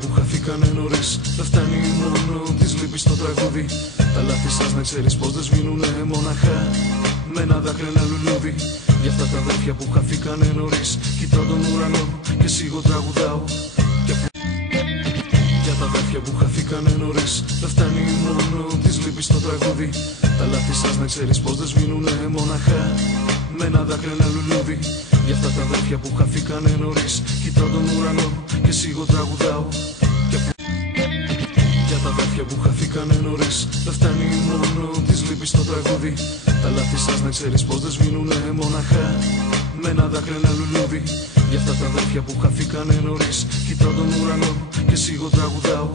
που χαθήκανε νωρίς. Δεν φτάνει μόνο της λύπης στο τραγούδι. Τα λάθη σας να ξέρεις πως δεν σβήνουνε μοναχά με ένα δάκρυ, ένα λουλούδι. Για αυτά τα αδέρφια που χαθήκανε νωρίς, κοιτάω τον ουρανό και σίγω τραγουδάω. Για τα αδέρφια που χαθήκανε νωρίς, δεν φτάνει μόνο της λύπης στο τραγούδι. Τα λάθη σας να ξέρεις πως δεν σβήνουνε μοναχά με ένα δάκρυ, ένα λουλούδι. Για αυτά τα αδέρφια που χαθήκανε νωρίς, κοιτάω τον ουρανό και σίγω τραγουδάω. Για τα αδέρφια που χαθήκανε νωρίς, δεν φτάνει μόνο της λύπης στο τραγούδι. Τα λάθη σας να ξέρεις πως δεν σβήνουνε μοναχά με ένα δάκρυ, ένα λουλούδι. Για αυτά τα αδέρφια που χαθήκανε νωρίς, κοιτάω τον ουρανό και σίγω τραγουδάω.